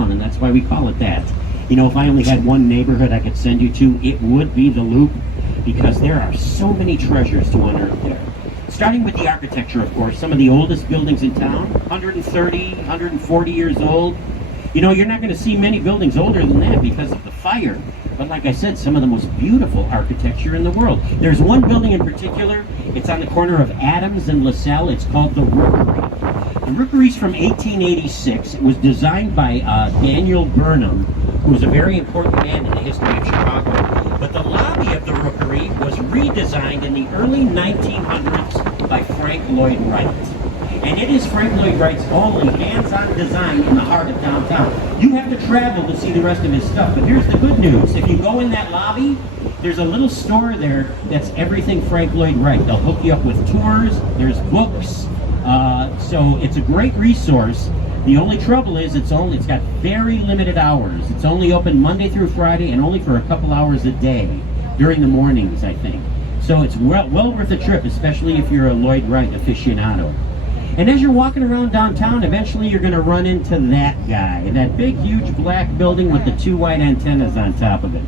town, and that's why we call it that. You know, if I only had one neighborhood I could send you to, it would be the Loop, because there are so many treasures to unearth there. Starting with the architecture, of course, some of the oldest buildings in town, 130, 140 years old. You know, you're not going to see many buildings older than that because of the fire. But like I said, some of the most beautiful architecture in the world. There's one building in particular. It's on the corner of Adams and LaSalle. It's called the Rookery. The Rookery's from 1886. It was designed by Daniel Burnham, who was a very important man in the history of Chicago. But the lobby of the Rookery was redesigned in the early 1900s by Frank Lloyd Wright. And it is Frank Lloyd Wright's only hands-on design in the heart of downtown. You have to travel to see the rest of his stuff, but here's the good news. If you go in that lobby, there's a little store there that's everything Frank Lloyd Wright. They'll hook you up with tours, there's books, so it's a great resource. The only trouble is it's got very limited hours. It's only open Monday through Friday and only for a couple hours a day, during the mornings, I think. So it's well worth a trip, especially if you're a Lloyd Wright aficionado. And as you're walking around downtown, eventually you're going to run into that guy, that big, huge black building with the two white antennas on top of it.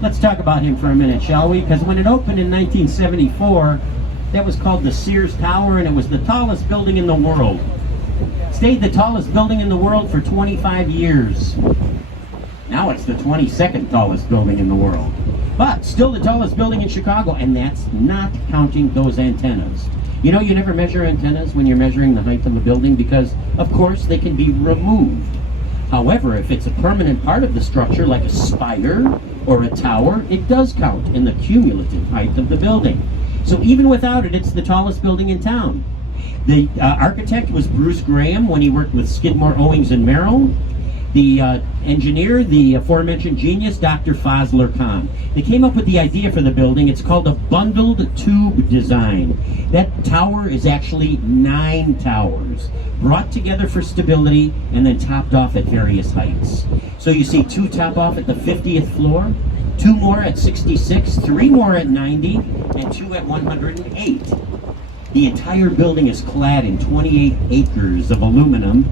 Let's talk about him for a minute, shall we? Because when it opened in 1974, that was called the Sears Tower, and it was the tallest building in the world. Stayed the tallest building in the world for 25 years. Now it's the 22nd tallest building in the world. But still the tallest building in Chicago, and that's not counting those antennas. You know, you never measure antennas when you're measuring the height of a building because, of course, they can be removed. However, if it's a permanent part of the structure, like a spire or a tower, it does count in the cumulative height of the building. So even without it, it's the tallest building in town. The architect was Bruce Graham when he worked with Skidmore, Owings, and Merrill. The engineer, the aforementioned genius, Dr. Fazler Khan. They came up with the idea for the building. It's called a bundled tube design. That tower is actually 9 towers, brought together for stability and then topped off at various heights. So you see 2 top off at the 50th floor, 2 more at 66, 3 more at 90, and 2 at 108. The entire building is clad in 28 acres of aluminum.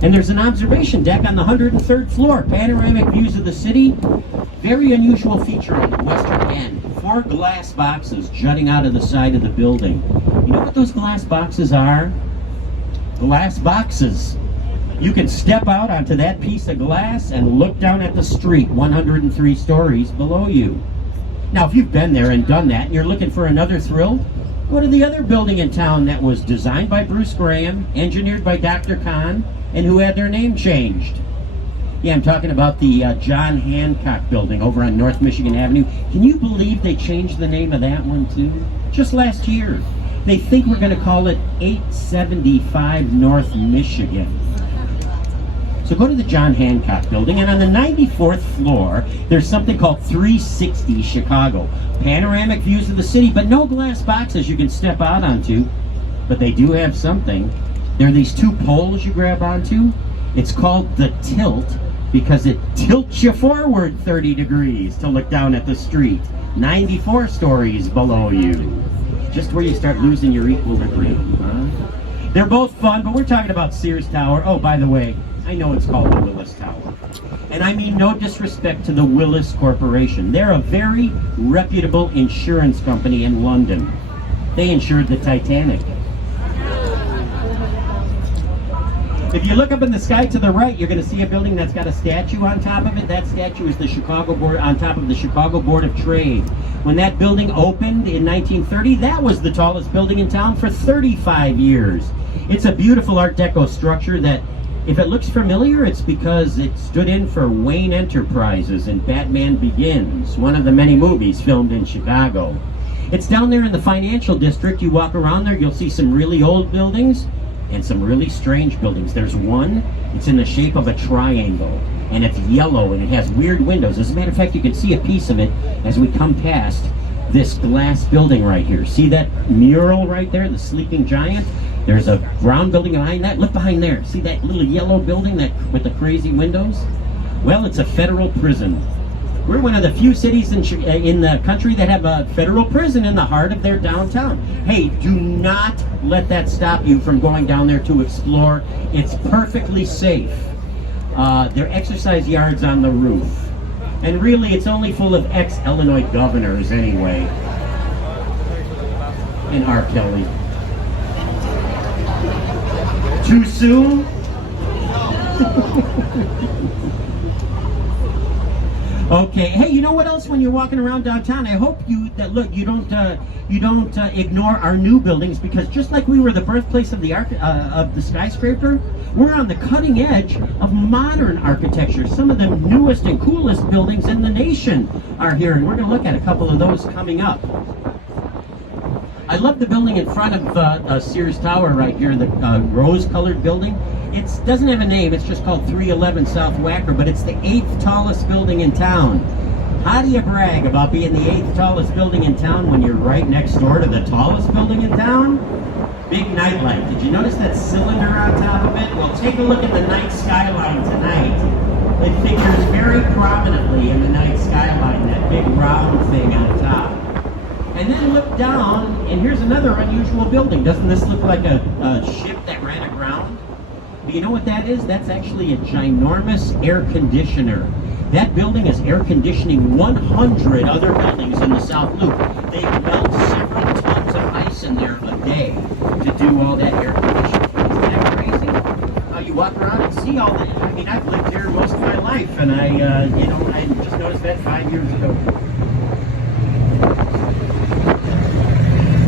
And there's an observation deck on the 103rd floor. Panoramic views of the city. Very unusual feature on the western end. 4 glass boxes jutting out of the side of the building. You know what those glass boxes are? Glass boxes. You can step out onto that piece of glass and look down at the street 103 stories below you. Now, if you've been there and done that and you're looking for another thrill, go to the other building in town that was designed by Bruce Graham, engineered by Dr. Khan, and who had their name changed. Yeah, I'm talking about the John Hancock building over on North Michigan Avenue. Can you believe they changed the name of that one too? Just last year. They think we're going to call it 875 North Michigan. So go to the John Hancock building, and on the 94th floor, there's something called 360 Chicago. Panoramic views of the city, but no glass boxes you can step out onto. But they do have something. There are these 2 poles you grab onto. It's called the tilt because it tilts you forward 30 degrees to look down at the street, 94 stories below you. Just where you start losing your equilibrium, huh? They're both fun, but we're talking about Sears Tower. Oh, by the way, I know it's called the Willis Tower. And I mean no disrespect to the Willis Corporation. They're a very reputable insurance company in London. They insured the Titanic. If you look up in the sky to the right, you're going to see a building that's got a statue on top of it. That statue is the Chicago Board, on top of the Chicago Board of Trade. When that building opened in 1930, that was the tallest building in town for 35 years. It's a beautiful Art Deco structure that, if it looks familiar, it's because it stood in for Wayne Enterprises in Batman Begins, one of the many movies filmed in Chicago. It's down there in the financial district. You walk around there, you'll see some really old buildings and some really strange buildings. There's one, it's in the shape of a triangle, and it's yellow, and it has weird windows. As a matter of fact, you can see a piece of it as we come past this glass building right here. See that mural right there, the sleeping giant? There's a brown building behind that. Look behind there. See that little yellow building that with the crazy windows? Well, it's a federal prison. We're one of the few cities in the country that have a federal prison in the heart of their downtown. Hey, do not let that stop you from going down there to explore. It's perfectly safe. They're exercise yards on the roof. And really, it's only full of ex-Illinois governors anyway. And R. Kelly. Too soon? Okay. Hey, you know what else? When you're walking around downtown, I hope you don't ignore our new buildings, because just like we were the birthplace of the skyscraper, we're on the cutting edge of modern architecture. Some of the newest and coolest buildings in the nation are here, and we're going to look at a couple of those coming up. I love the building in front of Sears Tower right here, the rose-colored building. It doesn't have a name, it's just called 311 South Wacker, but it's the 8th tallest building in town. How do you brag about being the 8th tallest building in town when you're right next door to the tallest building in town? Big Nightlight. Did you notice that cylinder on top of it? Well, take a look at the night skyline tonight. It figures very prominently in the night skyline, that big round thing on top. And then look down, and here's another unusual building. Doesn't this look like a ship that ran aground? But you know what that is? That's actually a ginormous air conditioner. That building is air conditioning 100 other buildings in the South Loop. They melt several tons of ice in there a day to do all that air conditioning. Isn't that crazy? You walk around and see all that. I mean, I've lived here most of my life, and I just noticed that 5 years ago.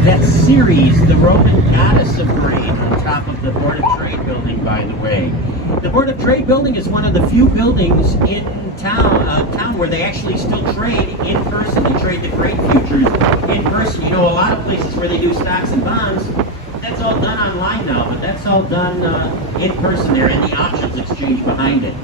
That series, the Roman Goddess of Grain, on top of the Board of Trade building, by the way. The Board of Trade building is one of the few buildings in town where they actually still trade in person. They trade the grain futures in person. You know, a lot of places where they do stocks and bonds, that's all done online now, but that's all done in person there, in the options exchange behind it.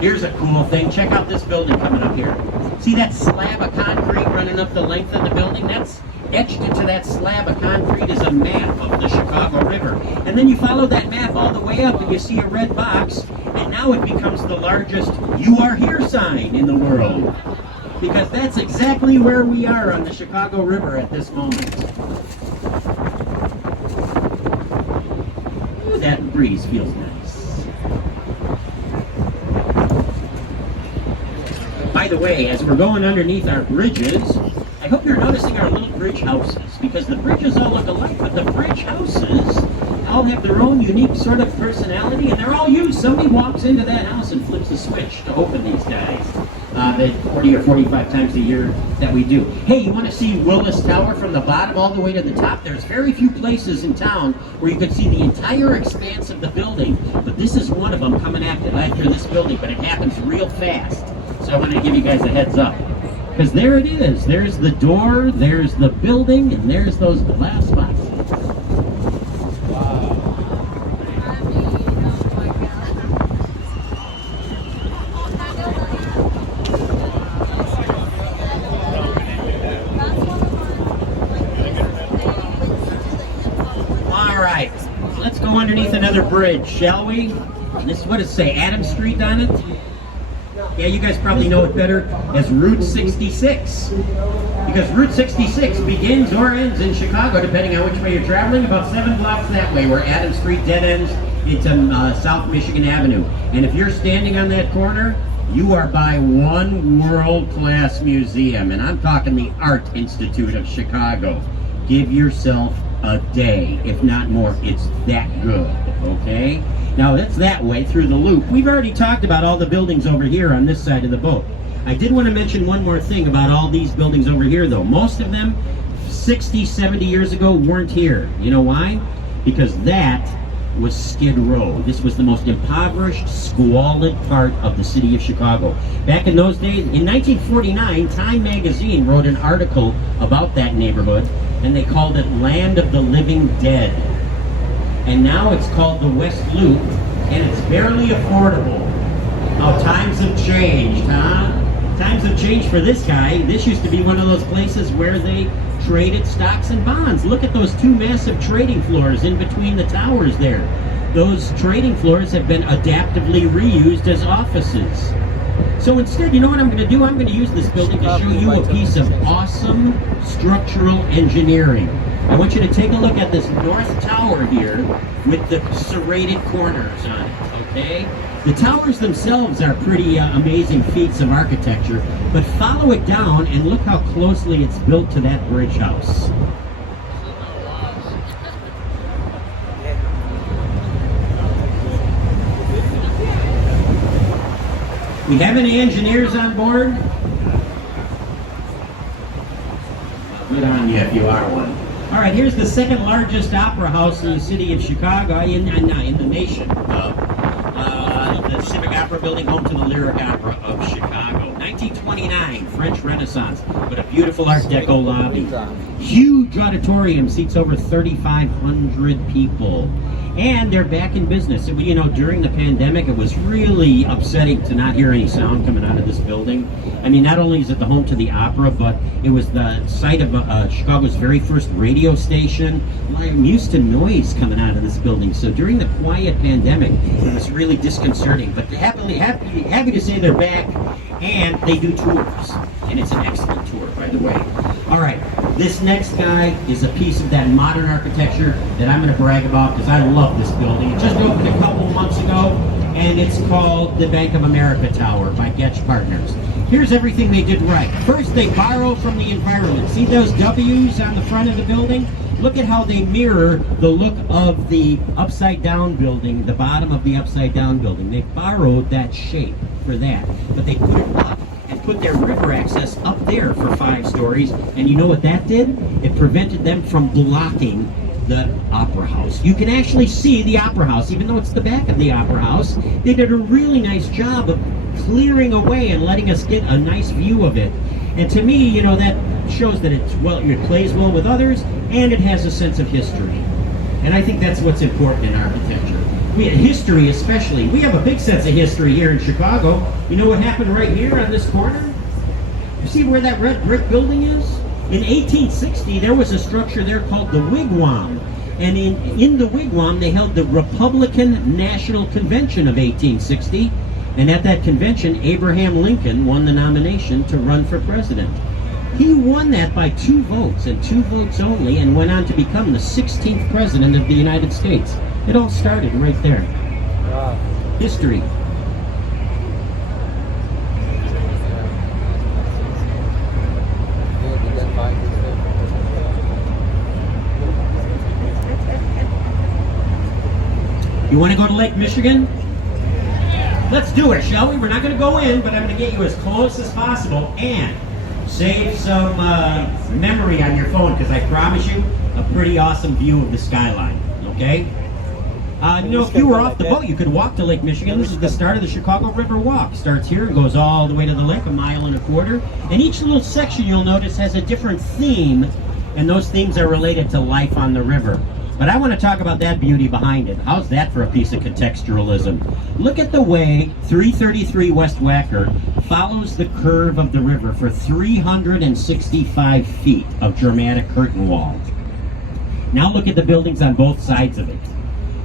Here's a cool thing. Check out this building coming up here. See that slab of concrete running up the length of the building? That's etched into that slab of concrete is a map of the Chicago River. And then you follow that map all the way up and you see a red box, and now it becomes the largest "You Are Here" sign in the world. Because that's exactly where we are on the Chicago River at this moment. Ooh, that breeze feels nice. By the way, as we're going underneath our bridges, I hope you're noticing our little bridge houses, because the bridges all look alike, but the bridge houses all have their own unique sort of personality, and they're all used. Somebody walks into that house and flips a switch to open these guys. The 40 or 45 times a year that we do. Hey, you want to see Willis Tower from the bottom all the way to the top? There's very few places in town where you could see the entire expanse of the building, but this is one of them coming after this building, but it happens real fast. So I want to give you guys a heads up. Because there it is. There's the door, there's the building, and there's those glass boxes. Wow. All right. Let's go underneath another bridge, shall we? This, what does it say? Adams Street on it? Yeah, you guys probably know it better as Route 66. Because Route 66 begins or ends in Chicago, depending on which way you're traveling, about 7 blocks that way, where Adams Street dead ends into South Michigan Avenue. And if you're standing on that corner, you are by one world-class museum. And I'm talking the Art Institute of Chicago. Give yourself a day, if not more. It's that good, okay? Now that's that way through the loop. We've already talked about all the buildings over here on this side of the boat. I did want to mention one more thing about all these buildings over here though. Most of them 60, 70 years ago weren't here. You know why? Because that was Skid Row. This was the most impoverished, squalid part of the city of Chicago. Back in those days, in 1949, Time magazine wrote an article about that neighborhood, and they called it Land of the Living Dead. And now it's called the West Loop, and it's barely affordable. Oh, times have changed, huh? Times have changed for this guy. This used to be one of those places where they traded stocks and bonds. Look at those 2 massive trading floors in between the towers there. Those trading floors have been adaptively reused as offices. So instead, you know what I'm going to do? I'm going to use this building to show you a piece of awesome structural engineering. I want you to take a look at this north tower here with the serrated corners on it, okay? The towers themselves are pretty amazing feats of architecture, but follow it down and look how closely it's built to that bridge house. We have any engineers on board? Good on you if you are one. All right, here's the second largest opera house in the city of Chicago, in the nation. The Civic Opera Building, home to the Lyric Opera of Chicago. 1929, French Renaissance, with a beautiful Art Deco lobby. Huge auditorium, seats over 3,500 people. And they're back in business. You know, during the pandemic, it was really upsetting to not hear any sound coming out of this building. I mean, not only is it the home to the opera, but it was the site of Chicago's very first radio station. I'm used to noise coming out of this building. So during the quiet pandemic, it was really disconcerting. But happy to say they're back, and they do tours. And it's an excellent tour, by the way. All right, this next guy is a piece of that modern architecture that I'm going to brag about because I love this building. It just opened a couple months ago, and it's called the Bank of America Tower by Getch Partners. Here's everything they did right. First, they borrow from the environment. See those W's on the front of the building? Look at how they mirror the look of the upside-down building, the bottom of the upside-down building. They borrowed that shape for that, but they put it up and put their river access up there for 5 stories. And you know what that did? It prevented them from blocking the Opera House. You can actually see the Opera House, even though it's the back of the Opera House. They did a really nice job of clearing away and letting us get a nice view of it. And to me, you know, that shows that it plays well with others, and it has a sense of history. And I think that's what's important in architecture. History especially. We have a big sense of history here in Chicago. You know what happened right here on this corner? You see where that red brick building is? In 1860, there was a structure there called the Wigwam. And in the Wigwam, they held the Republican National Convention of 1860. And at that convention, Abraham Lincoln won the nomination to run for president. He won that by 2 votes, and 2 votes only, and went on to become the 16th president of the United States. It all started right there. Wow. History. You want to go to Lake Michigan? Let's do it, shall we? We're not going to go in, but I'm going to get you as close as possible and save some memory on your phone, because I promise you a pretty awesome view of the skyline, okay? You know, if you were off the boat, you could walk to Lake Michigan. This is the start of the Chicago River Walk. Starts here and goes all the way to the lake, 1.25 miles. And each little section, you'll notice, has a different theme, and those themes are related to life on the river. But I want to talk about that beauty behind it. How's that for a piece of contextualism? Look at the way 333 West Wacker follows the curve of the river for 365 feet of dramatic curtain wall. Now look at the buildings on both sides of it.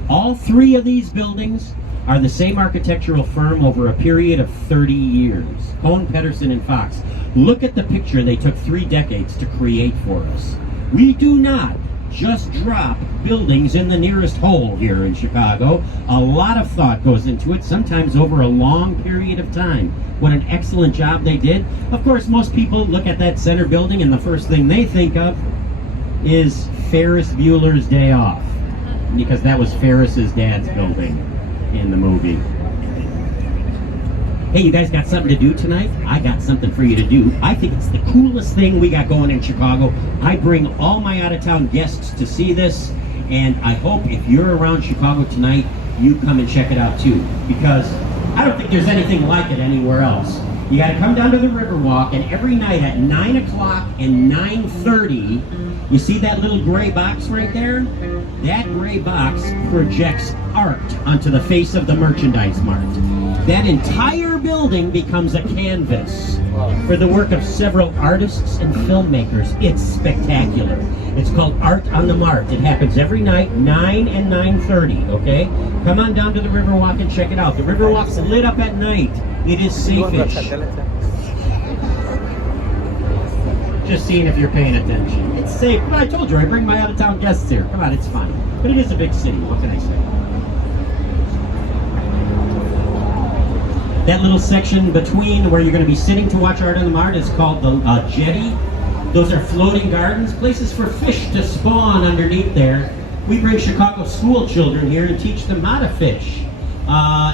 All 3 of these buildings are the same architectural firm over a period of 30 years. Cohn, Pedersen, and Fox. Look at the picture they took 3 decades to create for us. We do not just drop buildings in the nearest hole here in Chicago. A lot of thought goes into it, sometimes over a long period of time. What an excellent job they did. Of course, most people look at that center building and the first thing they think of is Ferris Bueller's Day Off, because that was Ferris's dad's building in the movie. Hey, you guys got something to do tonight? I got something for you to do. I think it's the coolest thing we got going in Chicago. I bring all my out-of-town guests to see this, and I hope if you're around Chicago tonight, you come and check it out too, because I don't think there's anything like it anywhere else. You got to come down to the Riverwalk, and every night at 9 o'clock and 9:30, you see that little gray box right there? That gray box projects art onto the face of the merchandise mart. That entire building becomes a canvas for the work of several artists and filmmakers. It's spectacular. It's called Art on the Mart. It happens every night, 9 and 9:30, okay? Come on down to the Riverwalk and check it out. The Riverwalk's lit up at night. It is safe-ish. Just seeing if you're paying attention. It's safe. But I told you, I bring my out-of-town guests here. Come on, it's fun. But it is a big city. What can I say? That little section between where you're going to be sitting to watch Art of the Mart is called the Jetty. Those are floating gardens, places for fish to spawn underneath there. We bring Chicago school children here and teach them how to fish.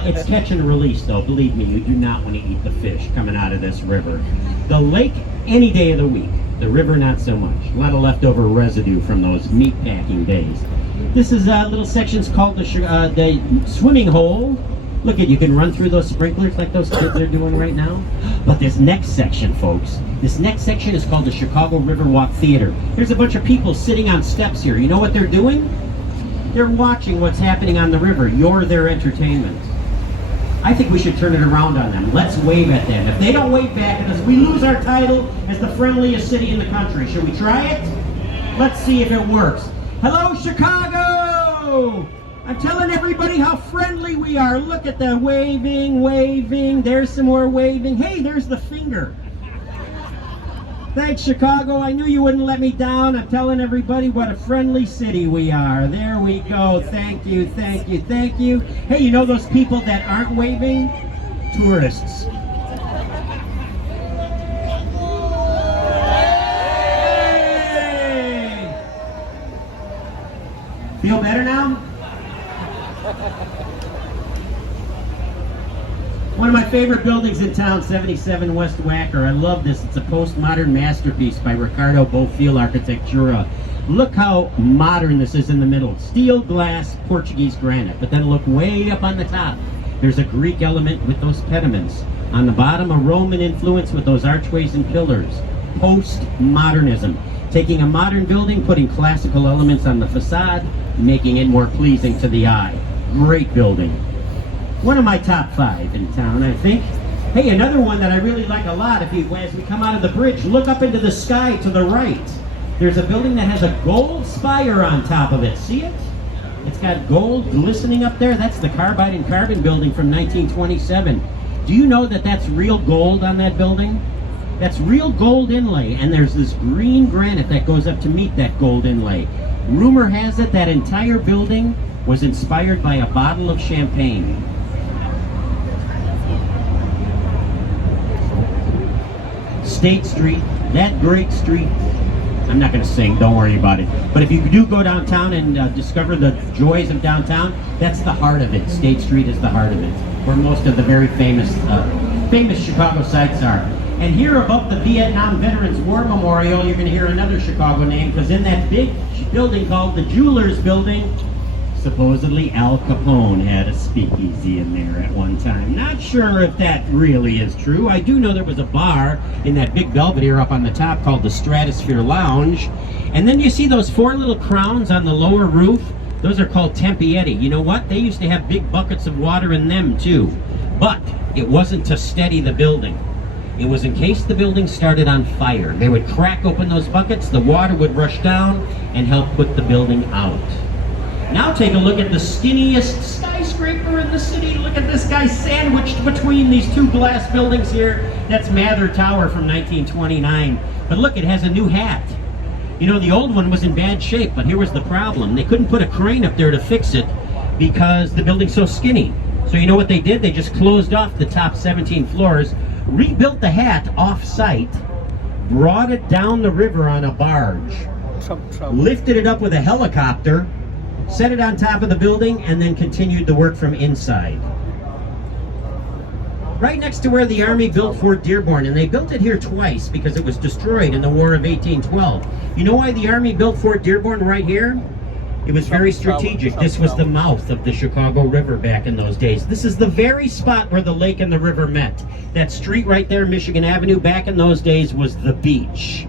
It's catch and release, though. Believe me, you do not want to eat the fish coming out of this river. The lake, any day of the week. The river, not so much. A lot of leftover residue from those meat packing days. This is little sections called the swimming hole. Look at, you can run through those sprinklers like those kids are doing right now. But this next section, folks, this next section is called the Chicago Riverwalk Theater. There's a bunch of people sitting on steps here. You know what they're doing? They're watching what's happening on the river. You're their entertainment. I think we should turn it around on them. Let's wave at them. If they don't wave back at us, we lose our title as the friendliest city in the country. Should we try it? Let's see if it works. Hello, Chicago! I'm telling everybody how friendly we are. Look at the waving, waving. There's some more waving. Hey, there's the finger. Thanks, Chicago. I knew you wouldn't let me down. I'm telling everybody what a friendly city we are. There we go. Thank you, thank you, thank you. Hey, you know those people that aren't waving? Tourists. Hey! Feel better now? One of my favorite buildings in town, 77 West Wacker. I love this. It's a postmodern masterpiece by Ricardo Bofill Arquitectura. Look how modern this is in the middle. Steel, glass, Portuguese granite. But then look way up on the top. There's a Greek element with those pediments. On the bottom, a Roman influence with those archways and pillars. Postmodernism. Taking a modern building, putting classical elements on the facade, making it more pleasing to the eye. Great building. One of my top 5 in town, I think. Hey, another one that I really like a lot, as we come out of the bridge, look up into the sky to the right. There's a building that has a gold spire on top of it. See it? It's got gold glistening up there. That's the Carbide Carbon building from 1927. Do you know that that's real gold on that building? That's real gold inlay, and there's this green granite that goes up to meet that gold inlay. Rumor has it that entire building was inspired by a bottle of champagne. State Street, that great street. I'm not going to sing, don't worry about it. But if you do go downtown and discover the joys of downtown, that's the heart of it. State Street is the heart of it, where most of the very famous Chicago sites are. And here above the Vietnam Veterans War Memorial, you're going to hear another Chicago name, because in that big building called the Jewelers Building, supposedly Al Capone had a speakeasy in there at one time. Not sure if that really is true. I do know there was a bar in that big Belvedere up on the top called the Stratosphere Lounge. And then you see those 4 little crowns on the lower roof? Those are called Tempietti. You know what? They used to have big buckets of water in them too. But it wasn't to steady the building. It was in case the building started on fire. They would crack open those buckets, the water would rush down and help put the building out. Now take a look at the skinniest skyscraper in the city. Look at this guy sandwiched between these 2 glass buildings here. That's Mather Tower from 1929. But look, it has a new hat. You know, the old one was in bad shape, but here was the problem. They couldn't put a crane up there to fix it because the building's so skinny. So you know what they did? They just closed off the top 17 floors, rebuilt the hat off-site, brought it down the river on a barge, lifted it up with a helicopter, set it on top of the building, and then continued the work from inside. Right next to where the Army built Fort Dearborn, and they built it here twice because it was destroyed in the War of 1812. You know why the Army built Fort Dearborn right here? It was very strategic. This was the mouth of the Chicago River back in those days. This is the very spot where the lake and the river met. That street right there, Michigan Avenue, back in those days was the beach.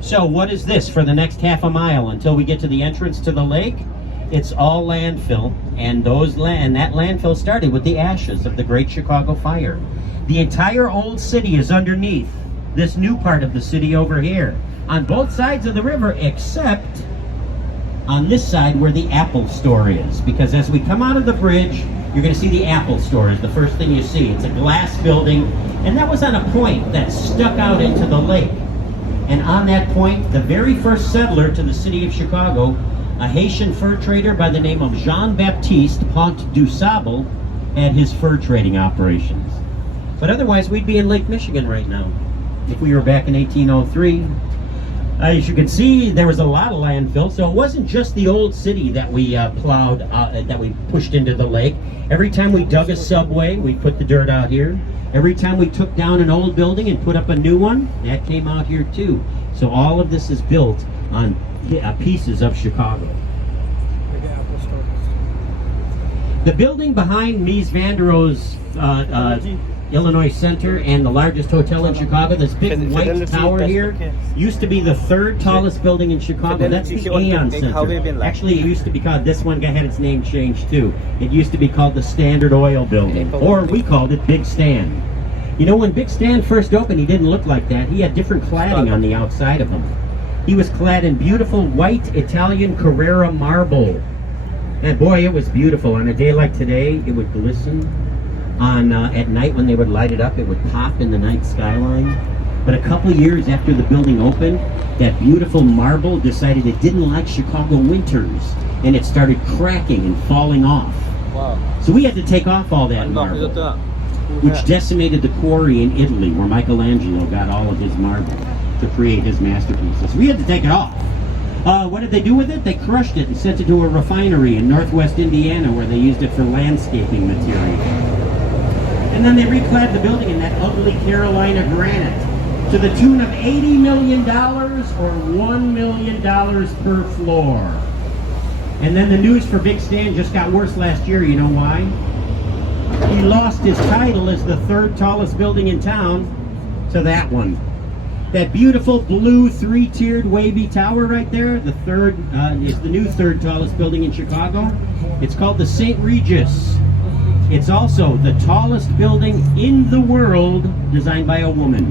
So what is this for the next half a mile until we get to the entrance to the lake? It's all landfill, and that landfill started with the ashes of the Great Chicago Fire. The entire old city is underneath this new part of the city over here, on both sides of the river, except on this side where the Apple store is. Because as we come out of the bridge, you're going to see the Apple store is the first thing you see. It's a glass building, and that was on a point that stuck out into the lake. And on that point, the very first settler to the city of Chicago, a Haitian fur trader by the name of Jean-Baptiste Pont du Sable, at his fur trading operations. But otherwise, we'd be in Lake Michigan right now if we were back in 1803. As you can see, there was a lot of landfill, so it wasn't just the old city that we plowed, that we pushed into the lake. Every time we dug a subway, we put the dirt out here. Every time we took down an old building and put up a new one, that came out here too. So all of this is built on pieces of Chicago. The building behind Mies van der Rohe's Illinois Center and the largest hotel in Chicago, this big white tower here, used to be the third tallest building in Chicago. That's the Aeon Center. Actually, it used to be called, this one had its name changed too. It used to be called the Standard Oil Building, or we called it Big Stan. You know, when Big Stan first opened, he didn't look like that. He had different cladding on the outside of him. He was clad in beautiful white Italian Carrara marble. And boy, it was beautiful. On a day like today, it would glisten. At night when they would light it up, it would pop in the night skyline. But a couple years after the building opened, that beautiful marble decided it didn't like Chicago winters, and it started cracking and falling off. Wow. So we had to take off all that marble, which decimated the quarry in Italy where Michelangelo got all of his marble to create his masterpieces. We had to take it off. What did they do with it? They crushed it and sent it to a refinery in northwest Indiana where they used it for landscaping material. And then they reclad the building in that ugly Carolina granite to the tune of $80 million or $1 million per floor. And then the news for Big Stan just got worse last year. You know why? He lost his title as the third tallest building in town to that one. That beautiful blue three-tiered wavy tower right there, the third is the new third tallest building in Chicago. It's called the St. Regis. It's also the tallest building in the world designed by a woman.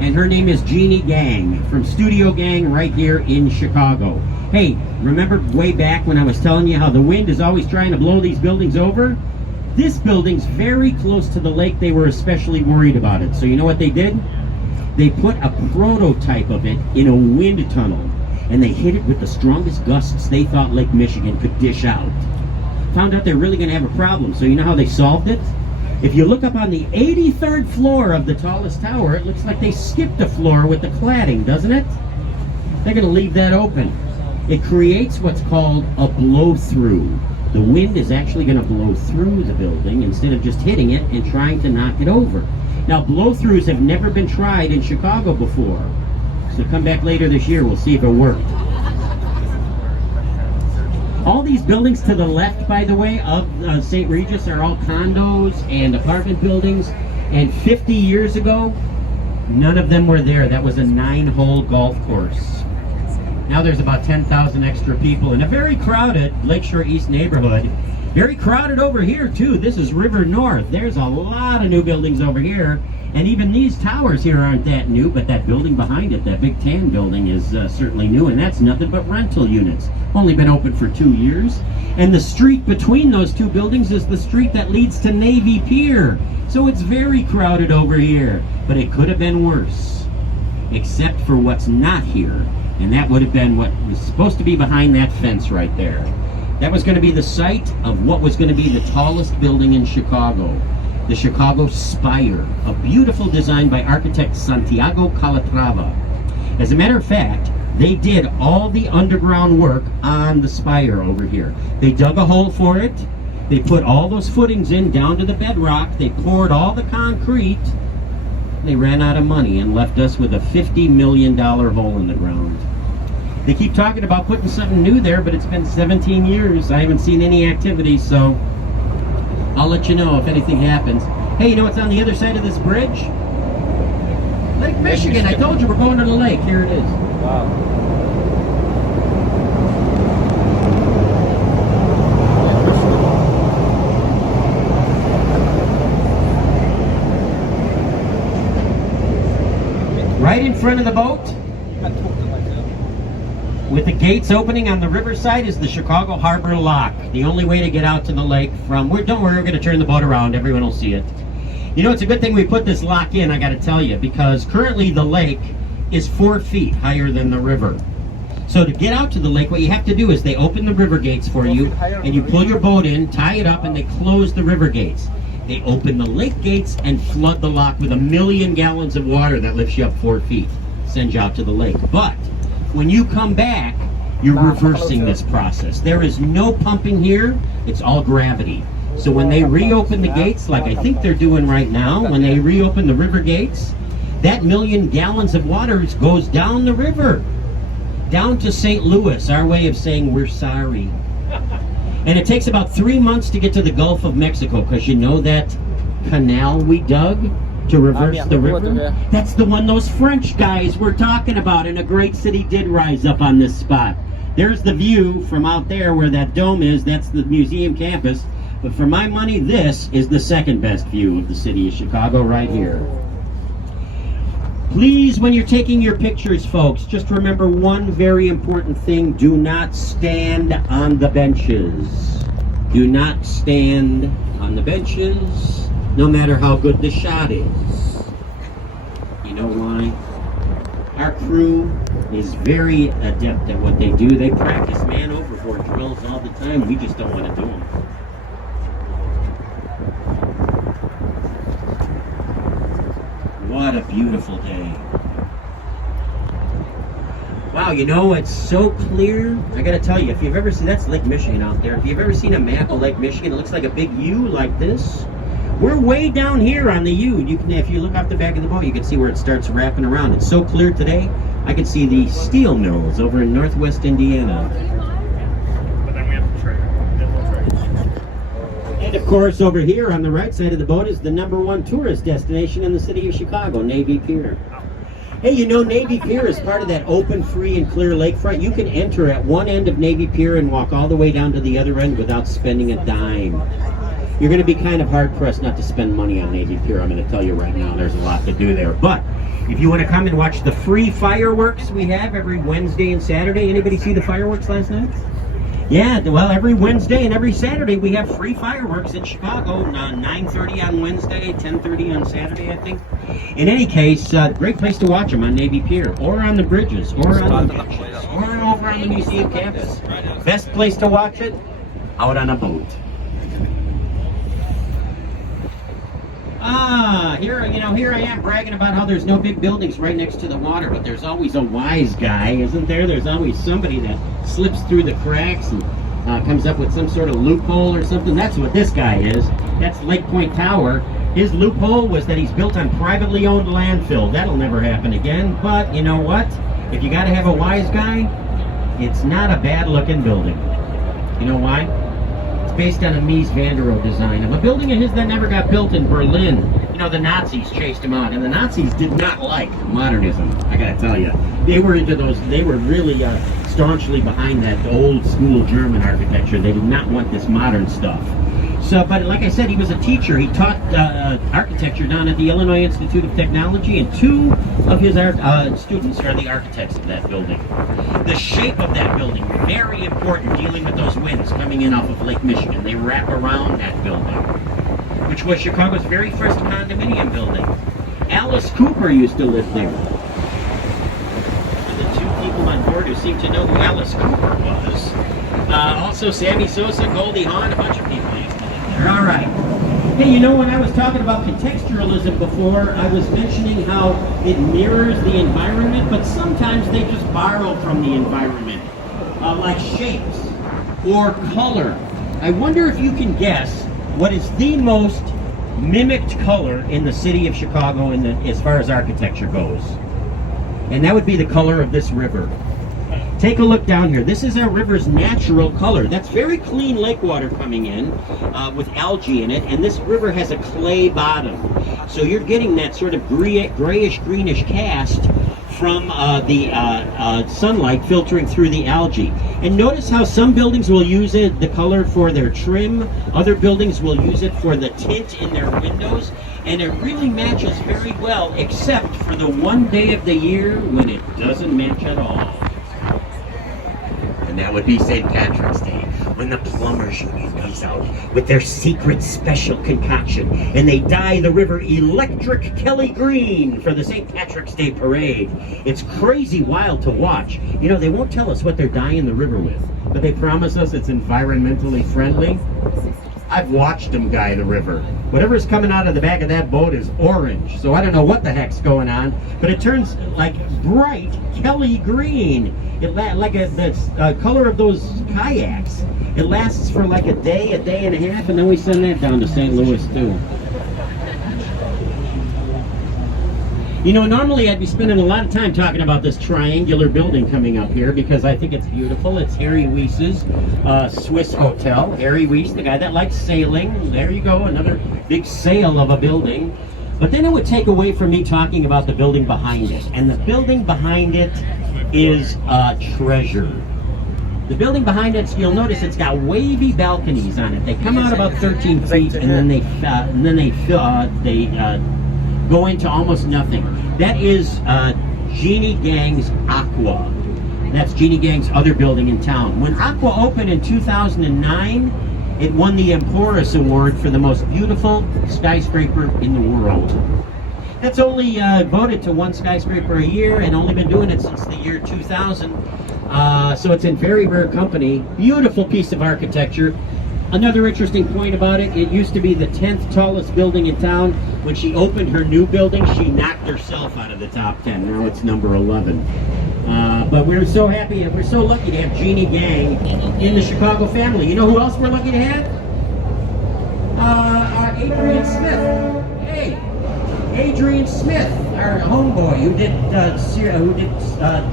And her name is Jeannie Gang from Studio Gang right here in Chicago. Hey, remember way back when I was telling you how the wind is always trying to blow these buildings over? This building's very close to the lake. They were especially worried about it. So you know what they did? They put a prototype of it in a wind tunnel, and they hit it with the strongest gusts they thought Lake Michigan could dish out. Found out they're really going to have a problem. So you know how they solved it? If you look up on the 83rd floor of the tallest tower, it looks like they skipped a floor with the cladding, doesn't it? They're going to leave that open. It creates what's called a blow-through. The wind is actually going to blow through the building instead of just hitting it and trying to knock it over. Now, blow-throughs have never been tried in Chicago before. So come back later this year, we'll see if it worked. All these buildings to the left, by the way, of St. Regis are all condos and apartment buildings. And 50 years ago, none of them were there. That was a 9-hole golf course. Now there's about 10,000 extra people in a very crowded Lakeshore East neighborhood. Very crowded over here, too. This is River North. There's a lot of new buildings over here. And even these towers here aren't that new, but that building behind it, that big tan building, is certainly new, and that's nothing but rental units. Only been open for 2 years. And the street between those two buildings is the street that leads to Navy Pier. So it's very crowded over here, but it could have been worse, except for what's not here. And that would have been what was supposed to be behind that fence right there. That was going to be the site of what was going to be the tallest building in Chicago. The Chicago Spire, a beautiful design by architect Santiago Calatrava. As a matter of fact, they did all the underground work on the spire over here. They dug a hole for it, they put all those footings in down to the bedrock, they poured all the concrete, and they ran out of money and left us with a $50 million hole in the ground. They keep talking about putting something new there, but it's been 17 years. I haven't seen any activity, so I'll let you know if anything happens. Hey, you know what's on the other side of this bridge? Lake Michigan. I told you we're going to the lake. Here it is. Wow. Right in front of the boat, with the gates opening on the riverside, is the Chicago Harbor Lock. The only way to get out to the lake from... don't worry, we're going to turn the boat around. Everyone will see it. You know, it's a good thing we put this lock in, I got to tell you, because currently the lake is 4 feet higher than the river. So to get out to the lake, what you have to do is they open the river gates for you, and you pull your boat in, tie it up, and they close the river gates. They open the lake gates and flood the lock with 1,000,000 gallons of water that lifts you up 4 feet, sends you out to the lake. But when you come back, you're reversing this process. There is no pumping here. It's all gravity. So when they reopen the gates, like I think they're doing right now, when they reopen the river gates, that 1,000,000 gallons of water goes down the river, down to St. Louis, our way of saying we're sorry. And it takes about 3 months to get to the Gulf of Mexico, because you know that canal we dug to reverse the river? That's the one those French guys were talking about, and a great city did rise up on this spot. There's the view from out there where that dome is. That's the museum campus. But for my money, this is the second best view of the city of Chicago right here. Please, when you're taking your pictures, folks, just remember one very important thing. Do not stand on the benches. Do not stand on the benches, no matter how good the shot is. You know why? Our crew is very adept at what they do. They practice man overboard drills all the time. We just don't want to do them. What a beautiful day. Wow, you know, it's so clear. I gotta tell you, if you've ever seen, that's Lake Michigan out there. If you've ever seen a map of Lake Michigan, it looks like a big U like this. We're way down here on the U. You can, if you look off the back of the boat, you can see where it starts wrapping around. It's so clear today, I can see the steel mills over in northwest Indiana. But then we have the trailer. And of course, over here on the right side of the boat is the #1 tourist destination in the city of Chicago, Navy Pier. Hey, you know, Navy Pier is part of that open, free, and clear lakefront. You can enter at one end of Navy Pier and walk all the way down to the other end without spending a dime. You're going to be kind of hard-pressed not to spend money on Navy Pier. I'm going to tell you right now, there's a lot to do there. But if you want to come and watch the free fireworks we have every Wednesday and Saturday. Anybody see the fireworks last night? Yeah, well, every Wednesday and every Saturday we have free fireworks in Chicago, 9:30 on Wednesday, 10:30 on Saturday, I think. In any case, great place to watch them on Navy Pier, or on the bridges, or on the beaches, or over on the museum campus. Best place to watch it, out on a boat. Here I am bragging about how there's no big buildings right next to the water, but there's always a wise guy, isn't there? There's always somebody that slips through the cracks and comes up with some sort of loophole or something. That's what this guy is. That's Lake Point Tower. His loophole was that he's built on privately owned landfill. That'll never happen again, but you know what? If you gotta have a wise guy, it's not a bad looking building. You know why? Based on a Mies van der Rohe design of a building of his that never got built in Berlin. You know, the Nazis chased him out, and the Nazis did not like modernism, I gotta tell you. They were into those, they were really staunchly behind that old school German architecture. They did not want this modern stuff. So, but like I said, he was a teacher. He taught architecture down at the Illinois Institute of Technology, and 2 of his students are the architects of that building. The shape of that building, very important, dealing with those winds coming in off of Lake Michigan. They wrap around that building, which was Chicago's very first condominium building. Alice Cooper used to live there. The 2 people on board who seem to know who Alice Cooper was. Also Sammy Sosa, Goldie Hawn, a bunch of people used to live there. All right. Hey, you know, when I was talking about contextualism before, I was mentioning how it mirrors the environment, but sometimes they just borrow from the environment, like shapes or color. I wonder if you can guess what is the most mimicked color in the city of Chicago as far as architecture goes. And that would be the color of this river. Take a look down here. This is our river's natural color. That's very clean lake water coming in with algae in it, and this river has a clay bottom. So you're getting that sort of grayish, greenish cast from the sunlight filtering through the algae. And notice how some buildings will use the color for their trim, other buildings will use it for the tint in their windows, and it really matches very well, except for the one day of the year when it doesn't match at all. And that would be St. Patrick's Day. when the plumbers union comes out with their secret special concoction and they dye the river electric Kelly green for the St. Patrick's Day parade. It's crazy wild to watch. You know, they won't tell us what they're dyeing the river with, but they promise us it's environmentally friendly. I've watched them dye the river. Whatever's coming out of the back of that boat is orange, so I don't know what the heck's going on, but it turns like bright Kelly green. Like the color of those kayaks. It lasts for like a day and a half, and then we send that down to St. Louis too. You know, normally I'd be spending a lot of time talking about this triangular building coming up here because I think it's beautiful. It's Harry Weiss's Swiss hotel. Harry Weiss, the guy that likes sailing. There you go, another big sail of a building. But then it would take away from me talking about the building behind it. And the building behind it is a treasure. The building behind it, you'll notice it's got wavy balconies on it. They come out about 13 feet and then they go into almost nothing. That is Jeannie Gang's Aqua. That's Jeannie Gang's other building in town. When Aqua opened in 2009, it won the Emporis Award for the most beautiful skyscraper in the world. That's only voted to one skyscraper a year and only been doing it since the year 2000. So it's in very rare company. Beautiful piece of architecture. Another interesting point about it, it used to be the 10th tallest building in town. When she opened her new building, she knocked herself out of the top 10. Now it's number 11. But we're so happy and we're so lucky to have Jeannie Gang in the Chicago family. You know who else we're lucky to have? Adrian Smith. Hey, Adrian Smith, our homeboy who did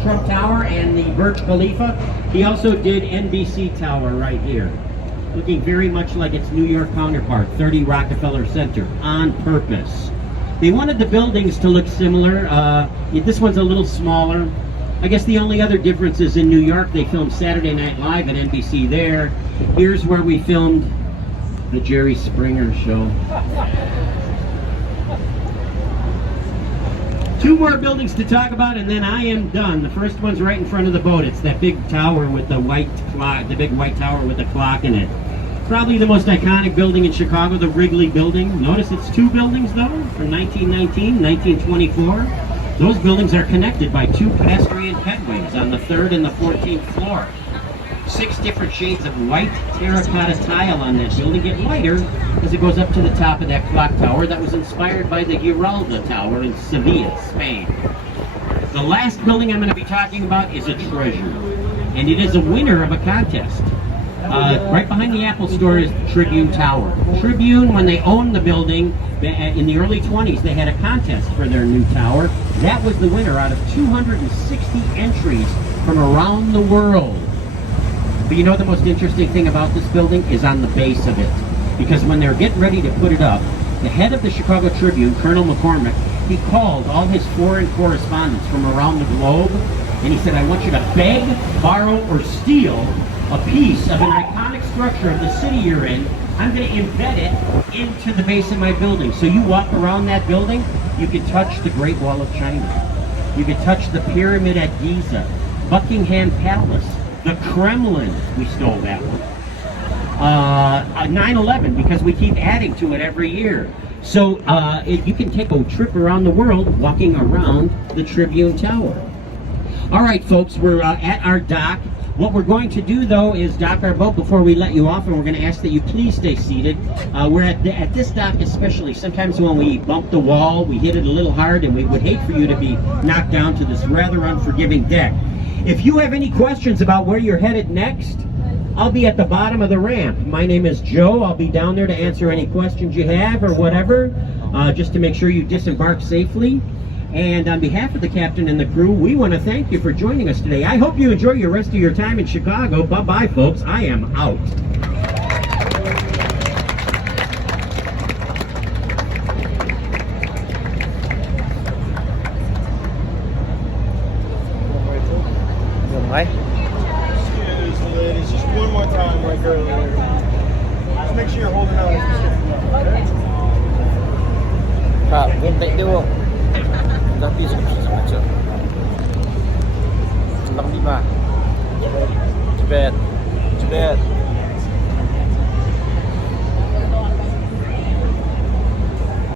Trump Tower and the Burj Khalifa. He also did NBC Tower right here. Looking very much like its New York counterpart, 30 Rockefeller Center, on purpose. They wanted the buildings to look similar. This one's a little smaller. I guess the only other difference is in New York, they filmed Saturday Night Live at NBC there. Here's where we filmed the Jerry Springer show. Two more buildings to talk about and then I am done. The first one's right in front of the boat. It's that big tower with the white clock, the big white tower with the clock in it. Probably the most iconic building in Chicago, the Wrigley Building. Notice it's two buildings though, from 1919, 1924. Those buildings are connected by two pedestrian pedways on the 3rd and the 14th floor. 6 different shades of white terracotta tile on that building get lighter as it goes up to the top of that clock tower that was inspired by the Giralda Tower in Seville, Spain. The last building I'm going to be talking about is a treasure, and it is a winner of a contest. Right behind the Apple store is Tribune Tower. Tribune, when they owned the building in the early 20s, they had a contest for their new tower. That was the winner out of 260 entries from around the world. But you know the most interesting thing about this building is on the base of it. Because when they're getting ready to put it up, the head of the Chicago Tribune, Colonel McCormick, he called all his foreign correspondents from around the globe, and he said, I want you to beg, borrow, or steal a piece of an iconic structure of the city you're in. I'm going to embed it into the base of my building. So you walk around that building, you can touch the Great Wall of China. You can touch the Pyramid at Giza, Buckingham Palace, the Kremlin. We stole that one. 9/11, because we keep adding to it every year. So you can take a trip around the world walking around the Tribune Tower. All right, folks, we're at our dock. What we're going to do, though, is dock our boat before we let you off, and we're going to ask that you please stay seated. We're at this dock especially. Sometimes when we bump the wall, we hit it a little hard, and we would hate for you to be knocked down to this rather unforgiving deck. If you have any questions about where you're headed next, I'll be at the bottom of the ramp. My name is Joe. I'll be down there to answer any questions you have or whatever, just to make sure you disembark safely. And on behalf of the captain and the crew, we want to thank you for joining us today. I hope you enjoy your rest of your time in Chicago. Bye-bye, folks. I am out. Excuse me, ladies, just one more time like earlier. Just make sure you're holding out. Pak, hintai dulu. Ganti sama aja. 65. Cepet.